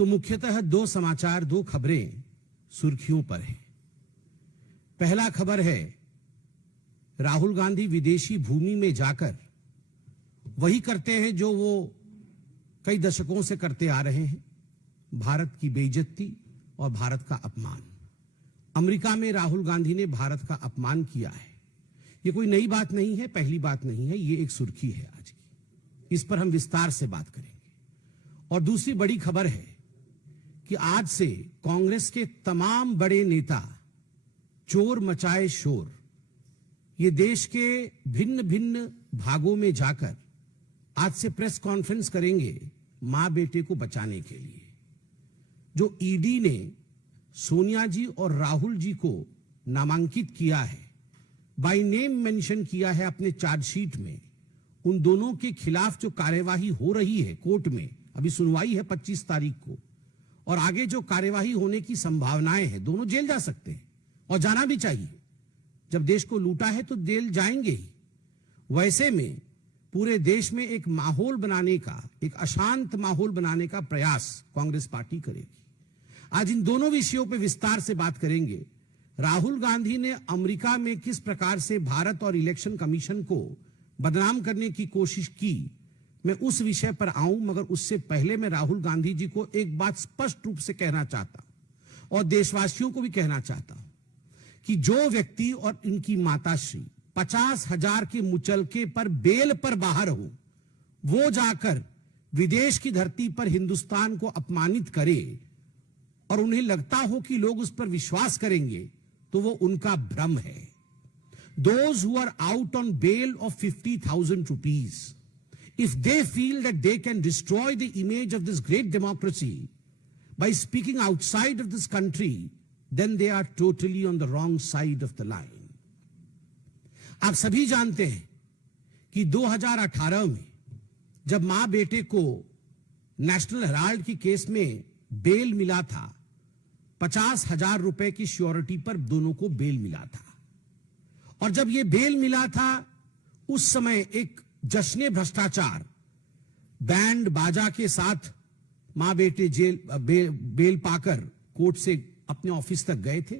तो मुख्यतः दो समाचार, दो खबरें सुर्खियों पर हैं। पहला खबर है राहुल गांधी विदेशी भूमि में जाकर वही करते हैं जो वो कई दशकों से करते आ रहे हैं, भारत की बेइज्जती और भारत का अपमान। अमेरिका में राहुल गांधी ने भारत का अपमान किया है। ये कोई नई बात नहीं है, पहली बात नहीं है, ये एक सुर्खी है आज की। इस पर हम विस्तार से बात करेंगे। और दूसरी बड़ी खबर है कि आज से कांग्रेस के तमाम बड़े नेता चोर मचाए शोर, ये देश के भिन्न भिन्न भागों में जाकर आज से प्रेस कॉन्फ्रेंस करेंगे मां बेटे को बचाने के लिए। जो ईडी ने सोनिया जी और राहुल जी को नामांकित किया है, बाय नेम मेंशन किया है अपने चार्जशीट में, उन दोनों के खिलाफ जो कार्यवाही हो रही है कोर्ट में, अभी सुनवाई है 25 तारीख को, और आगे जो कार्यवाही होने की संभावनाएं हैं, दोनों जेल जा सकते हैं और जाना भी चाहिए। जब देश को लूटा है तो जेल जाएंगे ही। वैसे में पूरे देश में एक माहौल बनाने का, एक अशांत माहौल बनाने का प्रयास कांग्रेस पार्टी करेगी। आज इन दोनों विषयों पर विस्तार से बात करेंगे। राहुल गांधी ने अमेरिका में किस प्रकार से भारत और इलेक्शन कमीशन को बदनाम करने की कोशिश की, मैं उस विषय पर आऊं, मगर उससे पहले मैं राहुल गांधी जी को एक बात स्पष्ट रूप से कहना चाहता हूं और देशवासियों को भी कहना चाहता हूं कि जो व्यक्ति और इनकी माताश्री 50,000 के मुचलके पर बेल पर बाहर हो, वो जाकर विदेश की धरती पर हिंदुस्तान को अपमानित करे और उन्हें लगता हो कि लोग उस पर विश्वास करेंगे, तो वो उनका भ्रम है। Those who are out on bail of 50,000 rupees, if they feel that they can destroy the image of this great democracy by speaking outside of this country, then they are totally on the wrong side of the line. आप सभी जानते हैं कि 2018 में जब मां बेटे को नेशनल हेराल्ड की केस में बेल मिला था, 50,000 रुपए की श्योरिटी पर दोनों को बेल मिला था। और जब यह बेल मिला था, उस समय एक जश्न भ्रष्टाचार बैंड बाजा के साथ मां बेटे बेल पाकर कोर्ट से अपने ऑफिस तक गए थे।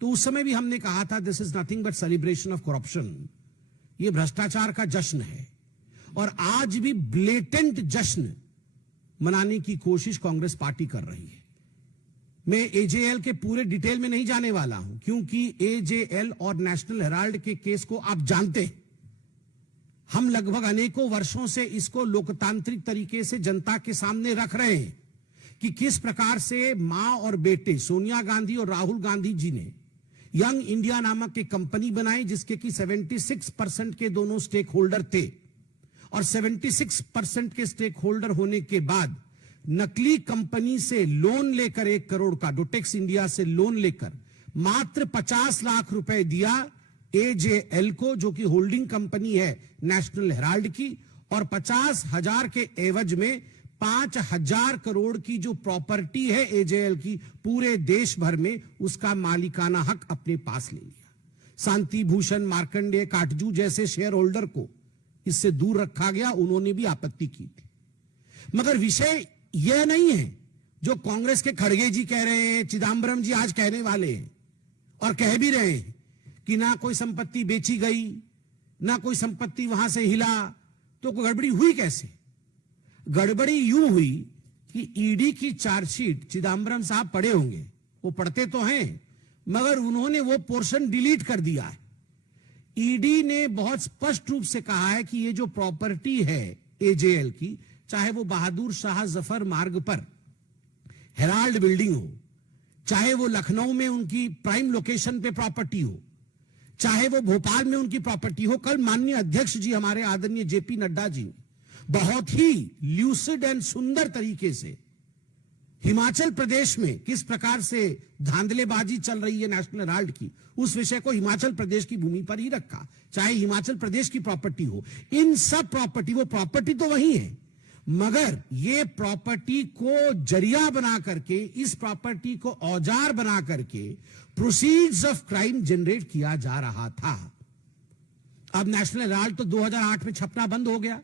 तो उस समय भी हमने कहा था this is nothing but celebration of corruption, यह भ्रष्टाचार का जश्न है। और आज भी ब्लेटेंट जश्न मनाने की कोशिश कांग्रेस पार्टी कर रही है। मैं एजेएल के पूरे डिटेल में नहीं जाने वाला हूं, क्योंकि एजेएल और नेशनल हेराल्ड के केस को आप जानते हैं। हम लगभग अनेकों वर्षों से इसको लोकतांत्रिक तरीके से जनता के सामने रख रहे हैं कि किस प्रकार से मां और बेटे सोनिया गांधी और राहुल गांधी जी ने यंग इंडिया नामक एक कंपनी बनाई, जिसके कि 76% के दोनों स्टेक होल्डर थे। और 76% के स्टेक होल्डर होने के बाद नकली कंपनी से लोन लेकर 1 करोड़ का, डोटेक्स इंडिया से लोन लेकर मात्र 50 लाख रुपए दिया एजेएल को, जो कि होल्डिंग कंपनी है नेशनल हेराल्ड की, और 50,000 के एवज में 5,000 करोड़ की जो प्रॉपर्टी है एजेएल की पूरे देश भर में, उसका मालिकाना हक अपने पास ले लिया। शांति भूषण, मार्कंडेय काटजू जैसे शेयर होल्डर को इससे दूर रखा गया, उन्होंने भी आपत्ति की थी। मगर विषय यह नहीं है जो कांग्रेस के खड़गे जी कह रहे हैं, चिदंबरम जी आज कहने वाले हैं और कह भी रहे हैं कि ना कोई संपत्ति बेची गई, ना कोई संपत्ति वहां से हिला। तो गड़बड़ी हुई कैसे? गड़बड़ी यूं हुई कि ईडी की चार्जशीट चिदंबरम साहब पढ़े होंगे, वो पढ़ते तो हैं, मगर उन्होंने वो पोर्शन डिलीट कर दिया है। ईडी ने बहुत स्पष्ट रूप से कहा है कि ये जो प्रॉपर्टी है एजेएल की, चाहे वो बहादुर शाह जफर मार्ग पर हेराल्ड बिल्डिंग हो, चाहे वो लखनऊ में उनकी प्राइम लोकेशन पे प्रॉपर्टी हो, चाहे वो भोपाल में उनकी प्रॉपर्टी हो। कल माननीय अध्यक्ष जी हमारे आदरणीय जेपी नड्डा जी बहुत ही ल्यूसिड एंड सुंदर तरीके से हिमाचल प्रदेश में किस प्रकार से धांधलेबाजी चल रही है नेशनल हेराल्ड की, उस विषय को हिमाचल प्रदेश की भूमि पर ही रखा, चाहे हिमाचल प्रदेश की प्रॉपर्टी हो। इन सब प्रॉपर्टी, वो प्रॉपर्टी तो वही है, मगर ये प्रॉपर्टी को जरिया बना करके, इस प्रॉपर्टी को औजार बना करके प्रोसीड्स ऑफ क्राइम जनरेट किया जा रहा था। अब नेशनल हेराल्ड तो 2008 में छपना बंद हो गया,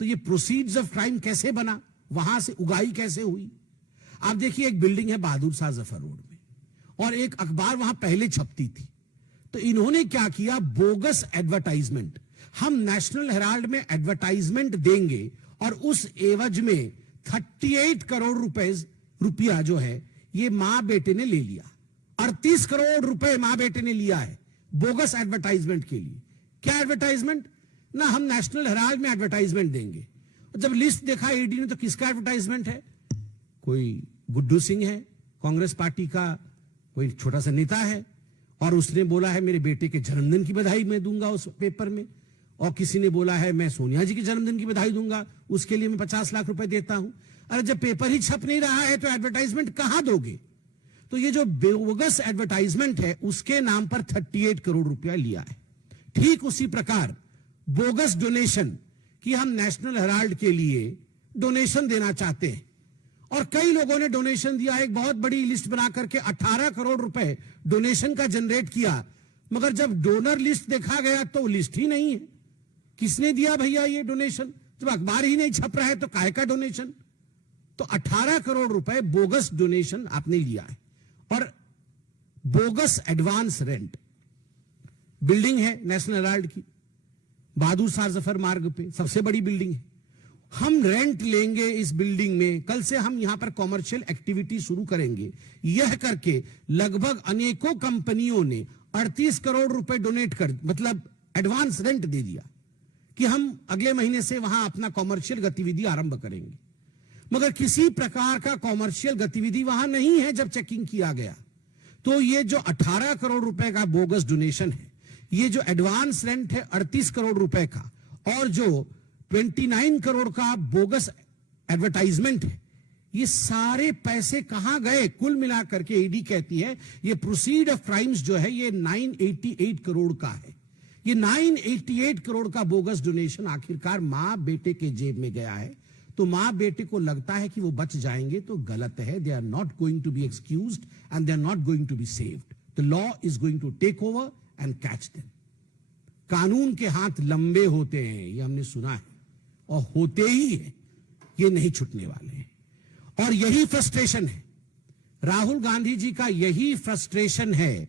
तो ये प्रोसीड्स ऑफ क्राइम कैसे बना, वहां से उगाई कैसे हुई? आप देखिए, एक बिल्डिंग है बहादुर शाह जफर रोड में, और एक अखबार वहां पहले छपती थी। तो इन्होंने क्या किया, बोगस एडवर्टाइजमेंट, हम नेशनल हेराल्ड में एडवर्टाइजमेंट देंगे और उस एवज में 38 करोड़ रुपया जो है ये मां बेटे ने ले लिया। 38 करोड़ रुपए मां बेटे ने लिया है बोगस एडवर्टाइजमेंट के लिए। क्या एडवर्टाइजमेंट ना, हम नेशनल हेराल्ड में एडवर्टाइजमेंट देंगे। जब लिस्ट देखा ईडी ने तो किसका एडवर्टाइजमेंट है, कोई गुड्डू सिंह है, कांग्रेस पार्टी का कोई छोटा सा नेता है, और उसने बोला है मेरे बेटे के जन्मदिन की बधाई मैं दूंगा उस पेपर में, और किसी ने बोला है मैं सोनिया जी के जन्मदिन की बधाई दूंगा, उसके लिए मैं 50 लाख रुपए देता हूं। अरे जब पेपर ही छप नहीं रहा है तो एडवर्टाइजमेंट कहां दोगे? तो ये जो बोगस एडवर्टाइजमेंट है उसके नाम पर 38 करोड़ रुपया लिया है। ठीक उसी प्रकार बोगस डोनेशन कि हम नेशनल हेराल्ड के लिए डोनेशन देना चाहते हैं, और कई लोगों ने डोनेशन दिया है। एक बहुत बड़ी लिस्ट बना करके 18 करोड़ रुपए डोनेशन का जनरेट किया, मगर जब डोनर लिस्ट देखा गया तो लिस्ट ही नहीं है। किसने दिया भैया ये डोनेशन? जब अखबार ही नहीं छप रहा है तो काहे का डोनेशन? तो 18 करोड़ रुपए बोगस डोनेशन आपने लिया है। और बोगस एडवांस रेंट, बिल्डिंग है नेशनल हेराल्ड की बहादुर शाह जफर मार्ग पे, सबसे बड़ी बिल्डिंग है। हम रेंट लेंगे इस बिल्डिंग में, कल से हम यहां पर कॉमर्शियल एक्टिविटी शुरू करेंगे, यह करके लगभग अनेकों कंपनियों ने 38 करोड़ रुपए डोनेट कर, मतलब एडवांस रेंट दे दिया कि हम अगले महीने से वहां अपना कॉमर्शियल गतिविधि आरंभ करेंगे। मगर किसी प्रकार का कॉमर्शियल गतिविधि वहां नहीं है। जब चेकिंग किया गया तो ये जो 18 करोड़ रुपए का बोगस डोनेशन है, ये जो एडवांस रेंट है 38 करोड़ रुपए का, और जो 29 करोड़ का बोगस एडवर्टाइजमेंट है, ये सारे पैसे कहां गए? कुल मिलाकर के ईडी कहती है ये प्रोसीड ऑफ क्राइम्स जो है ये 988 करोड़ का है। ये 988 करोड़ का बोगस डोनेशन आखिरकार मां बेटे के जेब में गया है। तो मां बेटे को लगता है कि वो बच जाएंगे, तो गलत है। They are not going to be excused and they are not going to be saved. The law is going to take over and catch them. कानून के हाथ लंबे होते हैं, ये हमने सुना है, और होते ही है, ये नहीं छूटने वाले हैं। और यही फ्रस्ट्रेशन है राहुल गांधी जी का, यही फ्रस्ट्रेशन है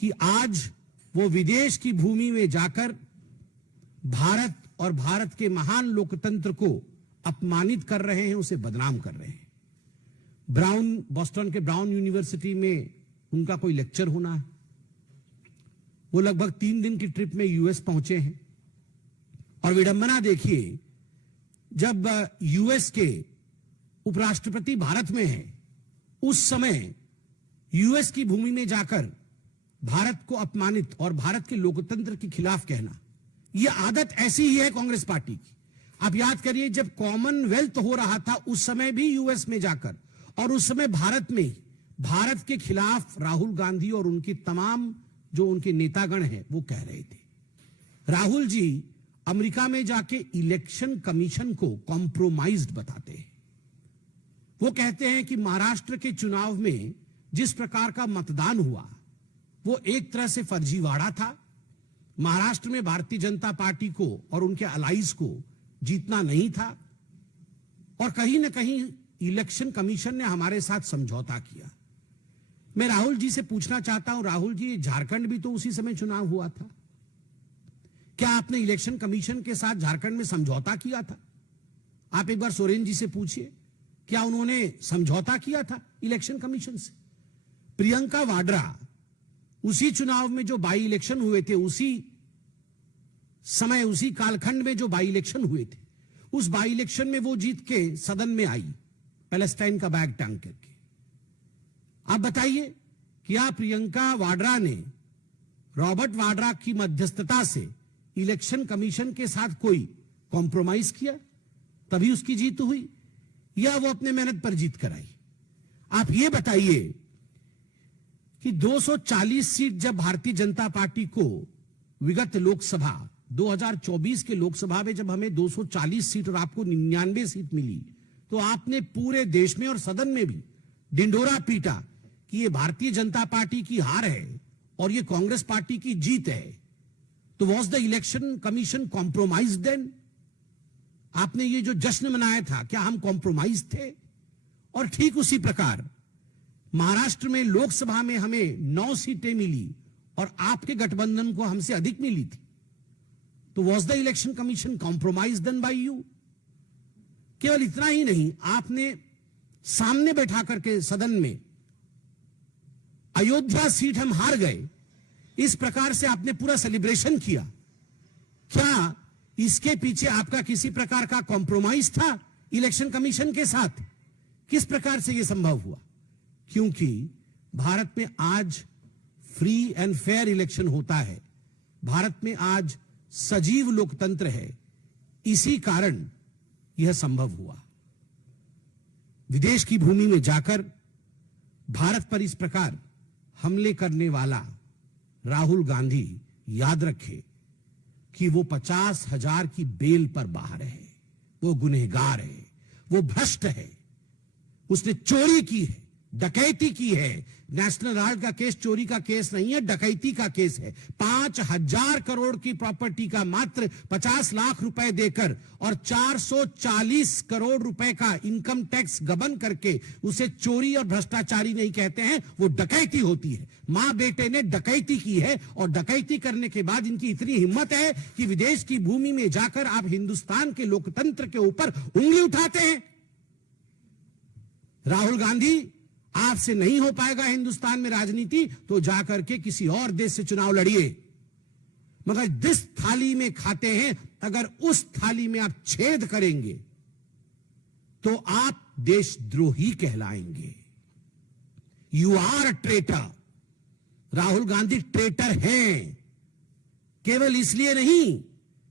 कि आज वो विदेश की भूमि में जाकर भारत और भारत के महान लोकतंत्र को अपमानित कर रहे हैं, उसे बदनाम कर रहे हैं। बॉस्टन के ब्राउन यूनिवर्सिटी में उनका कोई लेक्चर होना है, वो लगभग 3 दिन की ट्रिप में यूएस पहुंचे हैं। और विडंबना देखिए, जब यूएस के उपराष्ट्रपति भारत में है, उस समय यूएस की भूमि में जाकर भारत को अपमानित और भारत के लोकतंत्र के खिलाफ कहना, यह आदत ऐसी ही है कांग्रेस पार्टी की। आप याद करिए, जब कॉमनवेल्थ हो रहा था उस समय भी यूएस में जाकर, और उस समय भारत में भारत के खिलाफ राहुल गांधी और उनकी तमाम जो उनके नेतागण हैं वो कह रहे थे। राहुल जी अमेरिका में जाके इलेक्शन कमीशन को कॉम्प्रोमाइज्ड बताते हैं। वो कहते हैं कि महाराष्ट्र के चुनाव में जिस प्रकार का मतदान हुआ वो एक तरह से फर्जीवाड़ा था। महाराष्ट्र में भारतीय जनता पार्टी को और उनके अलाइज को जीतना नहीं था, और कहीं ना कहीं इलेक्शन कमीशन ने हमारे साथ समझौता किया। मैं राहुल जी से पूछना चाहता हूं, राहुल जी झारखंड भी तो उसी समय चुनाव हुआ था, क्या आपने इलेक्शन कमीशन के साथ झारखंड में समझौता किया था? आप एक बार सोरेन जी से पूछिए, क्या उन्होंने समझौता किया था इलेक्शन कमीशन से? प्रियंका वाड्रा उसी चुनाव में जो बाई इलेक्शन हुए थे, उसी समय उसी कालखंड में जो बाई इलेक्शन हुए थे, उस बाई इलेक्शन में वो जीत के सदन में आई पैलेस्टाइन का बैग टांग करके। आप बताइए, क्या प्रियंका वाड्रा ने रॉबर्ट वाड्रा की मध्यस्थता से इलेक्शन कमीशन के साथ कोई कॉम्प्रोमाइज किया तभी उसकी जीत हुई, या वो अपने मेहनत पर जीत कर आई? आप ये बताइए कि 240 सीट जब भारतीय जनता पार्टी को विगत लोकसभा 2024 के लोकसभा में जब हमें 240 सीट और आपको 99 सीट मिली, तो आपने पूरे देश में और सदन में भी डिंडोरा पीटा कि ये भारतीय जनता पार्टी की हार है और ये कांग्रेस पार्टी की जीत है। तो was the election commission compromise then? आपने ये जो जश्न मनाया था, क्या हम कॉम्प्रोमाइज थे? और ठीक उसी प्रकार महाराष्ट्र में लोकसभा में हमें 9 सीटें मिली और आपके गठबंधन को हमसे अधिक मिली थी। तो was the election commission compromise then by you? केवल इतना ही नहीं, आपने सामने बैठा करके सदन में अयोध्या सीट हम हार गए, इस प्रकार से आपने पूरा सेलिब्रेशन किया। क्या इसके पीछे आपका किसी प्रकार का कॉम्प्रोमाइज था इलेक्शन कमीशन के साथ? किस प्रकार से यह संभव हुआ? क्योंकि भारत में आज फ्री एंड फेयर इलेक्शन होता है, भारत में आज सजीव लोकतंत्र है, इसी कारण यह संभव हुआ। विदेश की भूमि में जाकर भारत पर इस प्रकार हमले करने वाला राहुल गांधी याद रखे कि वो 50,000 की बेल पर बाहर है, वो गुनहगार है, वो भ्रष्ट है, उसने चोरी की है, डकैती की है। नेशनल हेराल्ड का केस चोरी का केस नहीं है, डकैती का केस है। 5,000 करोड़ की प्रॉपर्टी का मात्र 50 लाख रुपए देकर और 440 करोड़ रुपए का इनकम टैक्स गबन करके उसे चोरी और भ्रष्टाचारी नहीं कहते हैं, वो डकैती होती है। मां बेटे ने डकैती की है और डकैती करने के बाद इनकी इतनी हिम्मत है कि विदेश की भूमि में जाकर आप हिंदुस्तान के लोकतंत्र के ऊपर उंगली उठाते हैं। राहुल गांधी, आपसे नहीं हो पाएगा हिंदुस्तान में राजनीति, तो जाकर के किसी और देश से चुनाव लड़िए, मगर जिस थाली में खाते हैं अगर उस थाली में आप छेद करेंगे तो आप देशद्रोही कहलाएंगे। You are a traitor. Rahul Gandhi traitor हैं, केवल इसलिए नहीं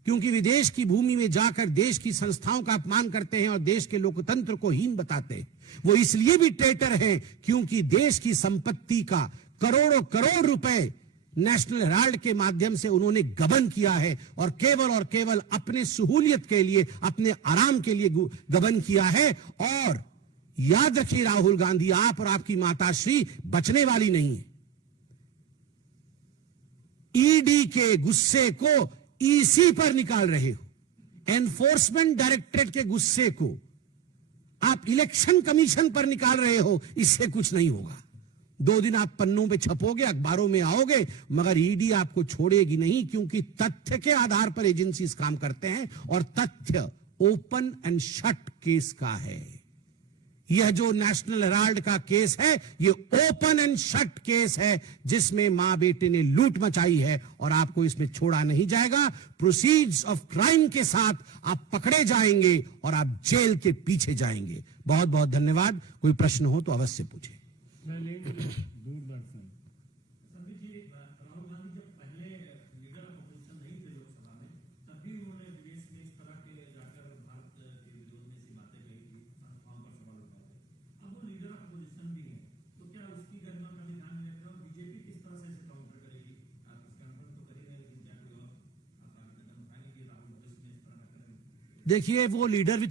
क्योंकि विदेश की भूमि में जाकर देश की संस्थाओं का अपमान करते हैं और देश के लोकतंत्र को हीन बताते हैं। वो इसलिए भी ट्रेटर हैं क्योंकि देश की संपत्ति का करोड़ों करोड़ रुपए नेशनल हेराल्ड के माध्यम से उन्होंने गबन किया है और केवल अपने सहूलियत के लिए, अपने आराम के लिए गबन किया है। और याद रखिए राहुल गांधी, आप और आपकी माताश्री बचने वाली नहीं है। ईडी के गुस्से को ईसी पर निकाल रहे हो, एनफोर्समेंट डायरेक्टरेट के गुस्से को आप इलेक्शन कमीशन पर निकाल रहे हो। इससे कुछ नहीं होगा। 2 दिन आप पन्नों पे छपोगे, अखबारों में आओगे, मगर ईडी आपको छोड़ेगी नहीं, क्योंकि तथ्य के आधार पर एजेंसीज काम करते हैं और तथ्य ओपन एंड शट केस का है। यह जो नेशनल हेराल्ड का केस है, ये ओपन एंड शट केस है, जिसमें मां बेटे ने लूट मचाई है और आपको इसमें छोड़ा नहीं जाएगा। प्रोसीड्स ऑफ क्राइम के साथ आप पकड़े जाएंगे और आप जेल के पीछे जाएंगे। बहुत बहुत धन्यवाद। कोई प्रश्न हो तो अवश्य पूछे। देखिए, वो लीडर विथ